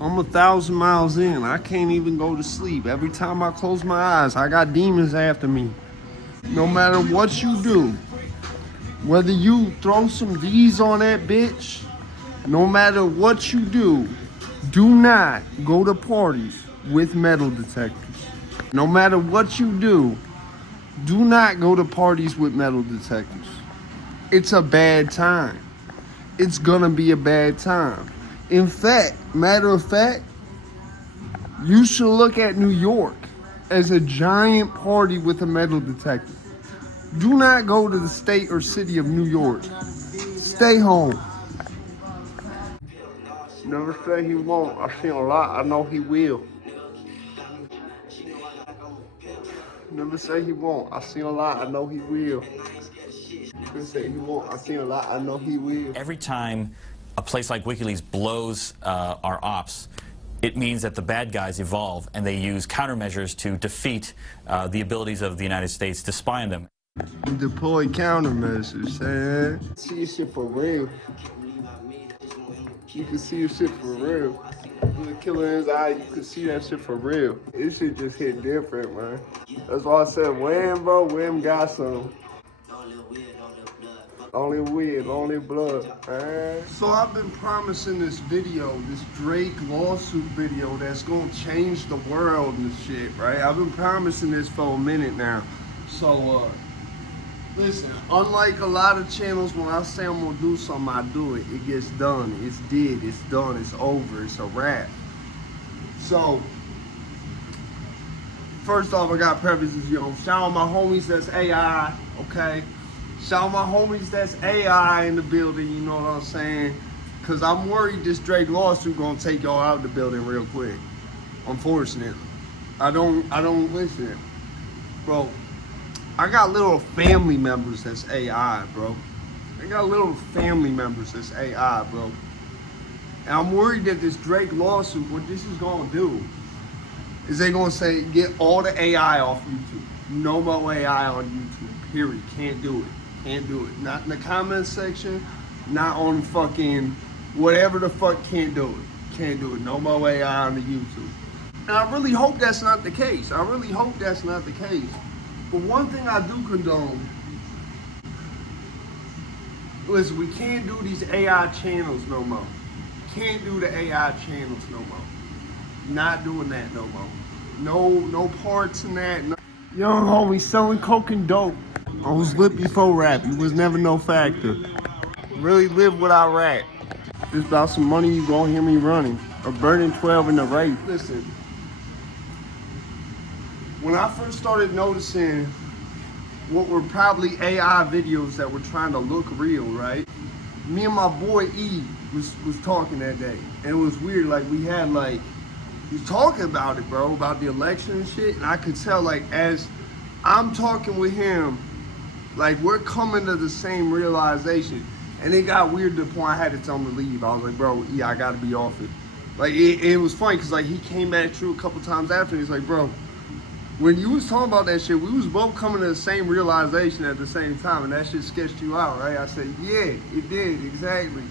I'm 1,000 miles in. I can't even go to sleep. Every time I close my eyes, I got demons after me. No matter what you do, whether you throw some D's on that bitch, no matter what you do not go to parties with metal detectors. No matter what you do not go to parties with metal detectors. It's a bad time. It's gonna be a bad time. In fact, matter of fact, you should look at New York as a giant party with a metal detector. Do not go to the state or city of New York. Stay home. Never say he won't. I've seen a lot. I know he will. Never say he won't. I've seen a lot. I know he will. Never say he won't. I've seen a lot. I know he will. Every time a place like WikiLeaks blows our ops, it means that the bad guys evolve and they use countermeasures to defeat the abilities of the United States to spy on them. Deploy countermeasures, man. See your shit for real. You can see your shit for real. The killer in his eye, you can see that shit for real. This shit just hit different, man. That's why I said, Wham, bro, Wham got some. Only weed, only blood, man. So I've been promising this video, this Drake lawsuit video that's gonna change the world and shit, right? I've been promising this for a minute now. So, listen, unlike a lot of channels, when I say I'm gonna do something, I do it. It gets done. It's did. It's done. It's over. It's a wrap. So, first off, I got prefaces, shout out my homies that's AI, okay? Shout out my homies that's AI in the building, you know what I'm saying? Cause I'm worried this Drake lawsuit gonna take y'all out of the building real quick. Unfortunately. I don't listen. Bro, I got little family members that's AI, bro. I got little family members that's AI, bro. And I'm worried that this Drake lawsuit, what this is gonna do, is they gonna say, get all the AI off YouTube. No more AI on YouTube, period. Can't do it. Can't do it. Not in the comment section, not on fucking whatever the fuck, can't do it. Can't do it. No more AI on the YouTube. And I really hope that's not the case. I really hope that's not the case. But one thing I do condone, listen, we can't do these AI channels no more. Can't do the AI channels no more. Not doing that no more. No parts in that. No. Young homie selling coke and dope. I was lit before rap. You was never no factor. Really live without rap. It's about some money you gonna hear me running. Or burning 12 in the race. Listen, when I first started noticing what were probably AI videos that were trying to look real, right? Me and my boy E was talking that day. And it was weird, like we had like, he was talking about it, bro, about the election and shit. And I could tell, like, as I'm talking with him, like, we're coming to the same realization. And it got weird to the point I had to tell him to leave. I was like, bro, yeah, I gotta be off it. Like, it was funny, because, like, he came back true a couple times after, and he's like, bro, when you was talking about that shit, we was both coming to the same realization at the same time, and that shit sketched you out, right? I said, yeah, it did, exactly.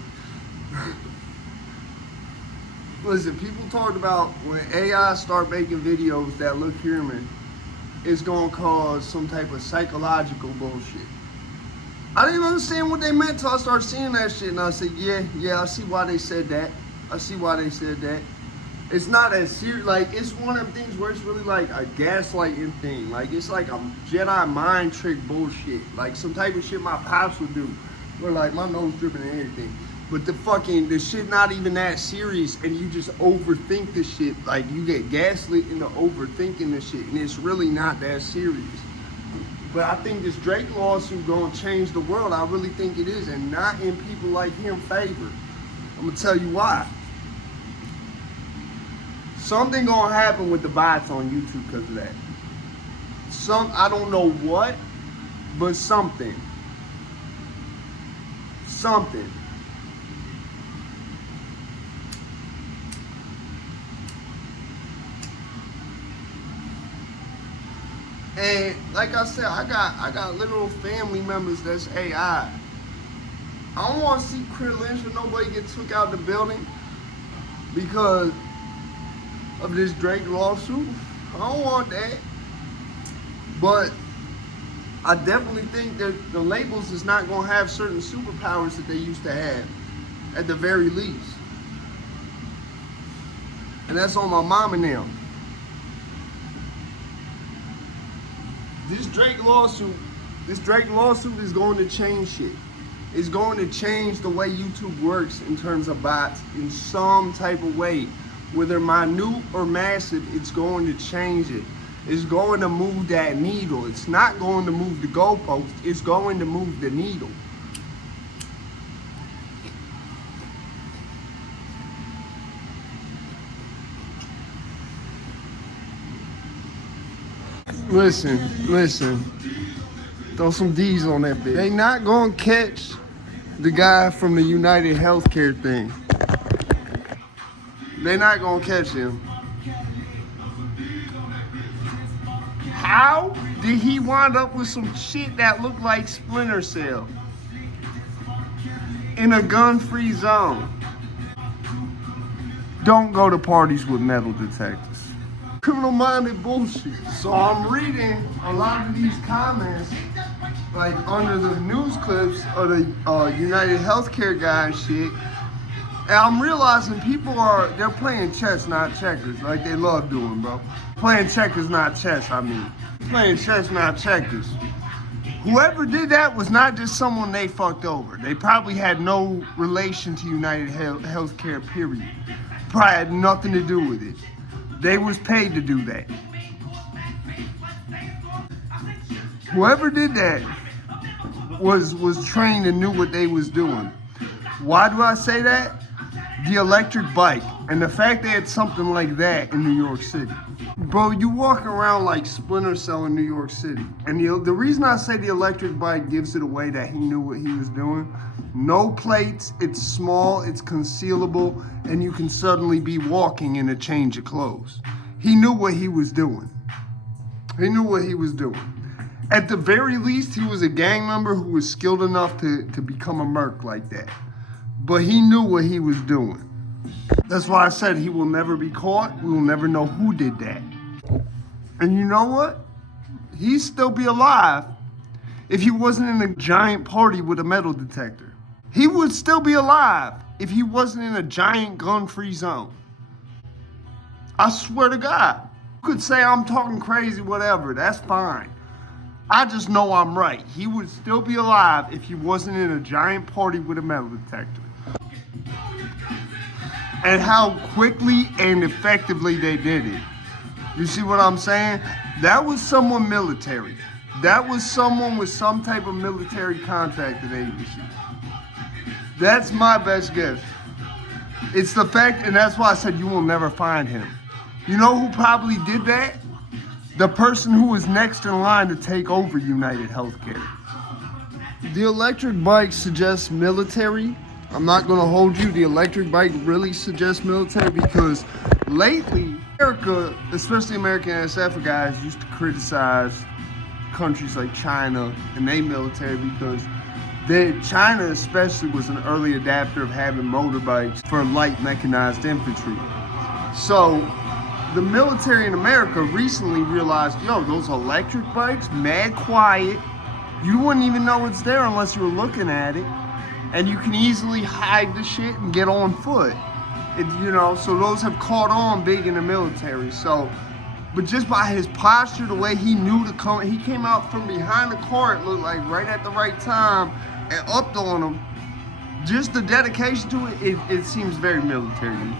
Listen, people talked about when AI start making videos that look human, it's gonna cause some type of psychological bullshit. I didn't understand what they meant till I started seeing that shit, and I said, yeah, I see why they said that. I see why they said that. It's not as serious, like, it's one of them things where it's really like a gaslighting thing. Like, it's like a Jedi mind trick bullshit. Like, some type of shit my pops would do. Where, like, my nose dripping and everything. But the shit not even that serious, and you just overthink the shit. Like, you get gaslit into overthinking the shit, and it's really not that serious. But I think this Drake lawsuit gonna change the world. I really think it is, and not in people like him favor. I'm gonna tell you why. Something gonna happen with the bots on YouTube because of that. I don't know what, but something. And like I said, I got little family members that's AI. I don't want to see Chris Lynch or nobody get took out of the building, because of this Drake lawsuit. I don't want that. But I definitely think that the labels is not going to have certain superpowers that they used to have, at the very least. And that's on my mom and them. This Drake lawsuit is going to change shit. It's going to change the way YouTube works in terms of bots in some type of way. Whether minute or massive, it's going to change it. It's going to move that needle. It's not going to move the goalpost. It's going to move the needle. Listen. Throw some D's on that bitch. They not gonna catch the guy from the United Healthcare thing. They not gonna catch him. How did he wind up with some shit that looked like Splinter Cell in a gun-free zone? Don't go to parties with metal detectors. Criminal-minded bullshit. So I'm reading a lot of these comments, like under the news clips of the United Healthcare guy and shit, and I'm realizing they're playing chess, not checkers, like they love doing, bro. Playing checkers, not chess, I mean. Playing chess, not checkers. Whoever did that was not just someone they fucked over. They probably had no relation to United Healthcare, period. Probably had nothing to do with it. They was paid to do that. Whoever did that was trained and knew what they was doing. Why do I say that? The electric bike and the fact they had something like that in New York City. Bro, you walk around like Splinter Cell in New York City. And the reason I say the electric bike gives it away that he knew what he was doing. No plates, it's small, it's concealable, and you can suddenly be walking in a change of clothes. He knew what he was doing. He knew what he was doing. At the very least, he was a gang member who was skilled enough to become a merc like that. But he knew what he was doing. That's why I said he will never be caught. We will never know who did that. And you know what? He'd still be alive if he wasn't in a giant party with a metal detector. He would still be alive if he wasn't in a giant gun-free zone. I swear to God. You could say I'm talking crazy, whatever. That's fine. I just know I'm right. He would still be alive if he wasn't in a giant party with a metal detector. And how quickly and effectively they did it. You see what I'm saying? That was someone military. That was someone with some type of military contracted agency. That's my best guess. It's the fact, and that's why I said you will never find him. You know who probably did that? The person who was next in line to take over United Healthcare. The electric bike suggests military. I'm not gonna hold you. The electric bike really suggests military because lately, America, especially American NSF guys, used to criticize countries like China and their military because China especially was an early adapter of having motorbikes for light mechanized infantry. So the military in America recently realized, yo, those electric bikes, mad quiet. You wouldn't even know it's there unless you were looking at it. And you can easily hide the shit and get on foot. So those have caught on big in the military. So, but just by his posture, the way he knew to come, he came out from behind the car, it looked like, right at the right time, and upped on him. Just the dedication to it, it seems very military to me.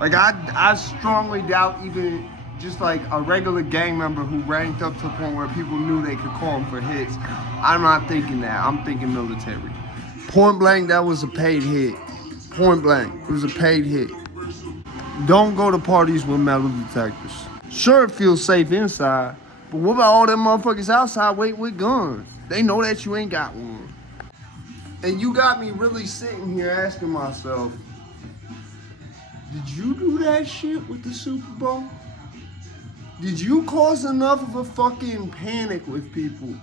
Like, I strongly doubt even just like a regular gang member who ranked up to the point where people knew they could call him for hits. I'm not thinking that. I'm thinking military. Point blank, that was a paid hit. Point blank, it was a paid hit. Don't go to parties with metal detectors. Sure, it feels safe inside, but what about all them motherfuckers outside waiting with guns? They know that you ain't got one. And you got me really sitting here asking myself, did you do that shit with the Super Bowl? Did you cause enough of a fucking panic with people?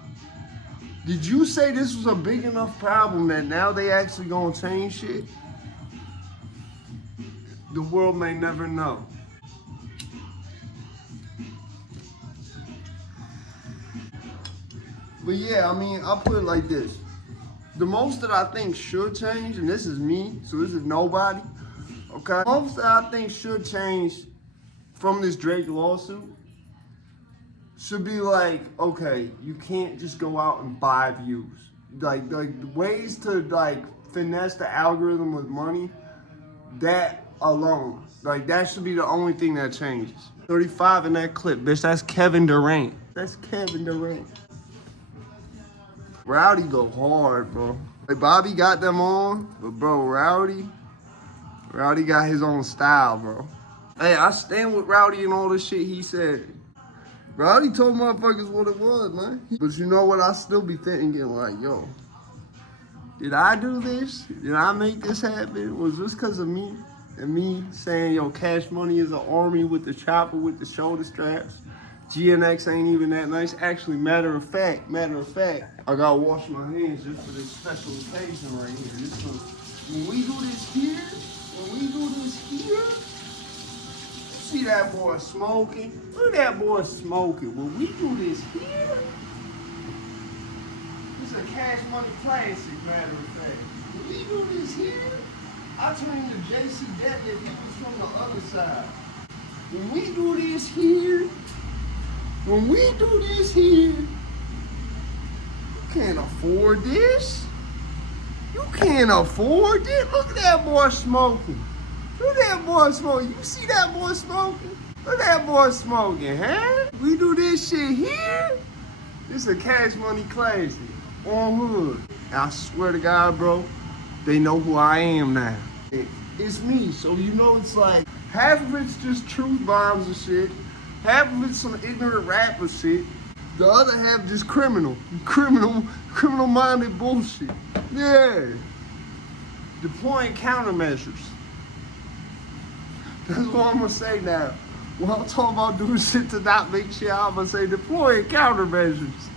Did you say this was a big enough problem that now they actually gonna change shit? The world may never know. But yeah, I mean, I put it like this. The most that I think should change, and this is me, so this is nobody, okay? Most that I think should change from this Drake lawsuit should be like, okay, you can't just go out and buy views. Like ways to like finesse the algorithm with money, that alone. Like that should be the only thing that changes. 35 in that clip, bitch, that's Kevin Durant. That's Kevin Durant. Rowdy go hard, bro. Like Bobby got them on, but bro, Rowdy got his own style, bro. Hey, I stand with Rowdy and all the shit he said. Rowdy told motherfuckers what it was, man. But you know what? I still be thinking like, yo, did I do this? Did I make this happen? Was this because of me? And me saying, yo, Cash Money is an army with the chopper with the shoulder straps. GNX ain't even that nice. Actually, matter of fact, I gotta wash my hands just for this special occasion right here. This one, when we do this here, see that boy smoking? Look at that boy smoking. When we do this here, it's a Cash Money classic, matter of fact. When we do this here, I turn to JC Detlef if he was from the other side. When we do this here, you can't afford this. You can't afford it. Look at that boy smoking. Look at that boy smoking. You see that boy smoking? Look at that boy smoking, huh? We do this shit here. This a Cash Money classic on hood. I swear to God, bro, they know who I am now. It's me, so you know it's like half of it's just truth bombs and shit. Half of it's some ignorant rapper shit. The other half just criminal-minded bullshit. Yeah. Deploying countermeasures. That's what I'm gonna say now. When I'm talking about doing shit to not make shit, I'm gonna say deploying countermeasures.